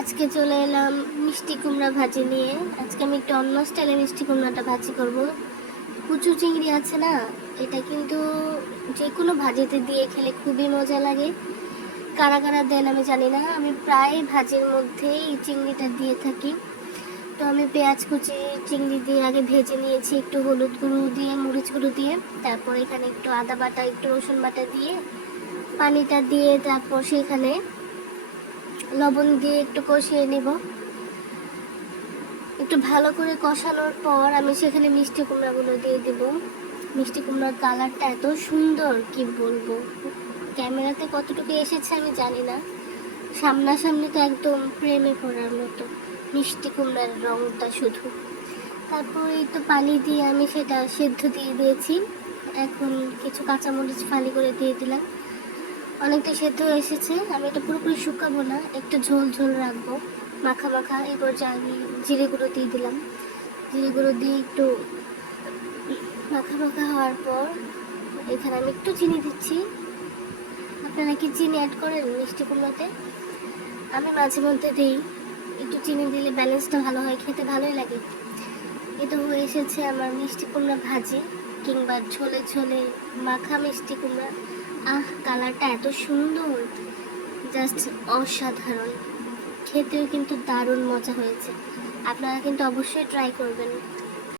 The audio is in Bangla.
আজকে চলে এলাম মিষ্টি কুমড়া ভাজি নিয়ে। আজকে আমি একটু অন্য স্টাইলে মিষ্টি কুমড়াটা ভাজি করব। কুচু চিংড়ি আছে না, এটা কিন্তু যে কোনো ভাজিতে দিয়ে খেলে খুবই মজা লাগে। কারা কারা দেন আমি জানি না, আমি প্রায় ভাজির মধ্যে এই চিংড়িটা দিয়ে থাকি। তো আমি পেঁয়াজ কুচি চিংড়ি দিয়ে আগে ভেজে নিয়েছি, একটু হলুদ গুঁড়ো দিয়ে মরিচ গুঁড়ো দিয়ে, তারপর এখানে একটু আদা বাটা একটু রসুন বাটা দিয়ে পানিটা দিয়ে তারপর সেখানে লবণ দিয়ে একটু কষিয়ে নেব। একটু ভালো করে কষানোর পর আমি সেখানে মিষ্টি কুমড়াগুলো দিয়ে দেব। মিষ্টি কুমড়ার কালারটা এত সুন্দর কি বলবো, ক্যামেরাতে কতটুকু এসেছে আমি জানি না, সামনাসামনি তো একদম প্রেমে পড়ার মতো মিষ্টি কুমড়ার রঙটা শুধু। তারপর এই তো পানি দিয়ে আমি সেটা সেদ্ধ দিয়ে দিয়েছি। এখন কিছু কাঁচামরিচ ফালি করে দিয়ে দিলাম। অনেকটা সেদ্ধ হয়ে এসেছে, আমি এটা পুরোপুরি শুকাবো না, একটু ঝোল ঝোল রাখবো, মাখা মাখা। এই পর্যায়ে আমি জিরে গুঁড়ো দিয়ে দিলাম। জিরে গুঁড়ো দিয়ে একটু মাখা মাখা হওয়ার পর এখানে আমি একটু চিনি দিচ্ছি। আপনারা কি চিনি অ্যাড করেন মিষ্টি কুমড়োতে? আমি মাঝে মধ্যে দিই, একটু চিনি দিলে ব্যালেন্সটা ভালো হয়, খেতে ভালোই লাগে। এটা হয়ে এসেছে আমার মিষ্টি কুমড়া ভাজি কিংবা ঝোলে ঝোলে মাখা মিষ্টি কুমড়া। কালারটা এত সুন্দর, জাস্ট অসাধারণ। খেতেও কিন্তু দারুণ মজা হয়েছে। আপনারা কিন্তু অবশ্যই ট্রাই করবেন।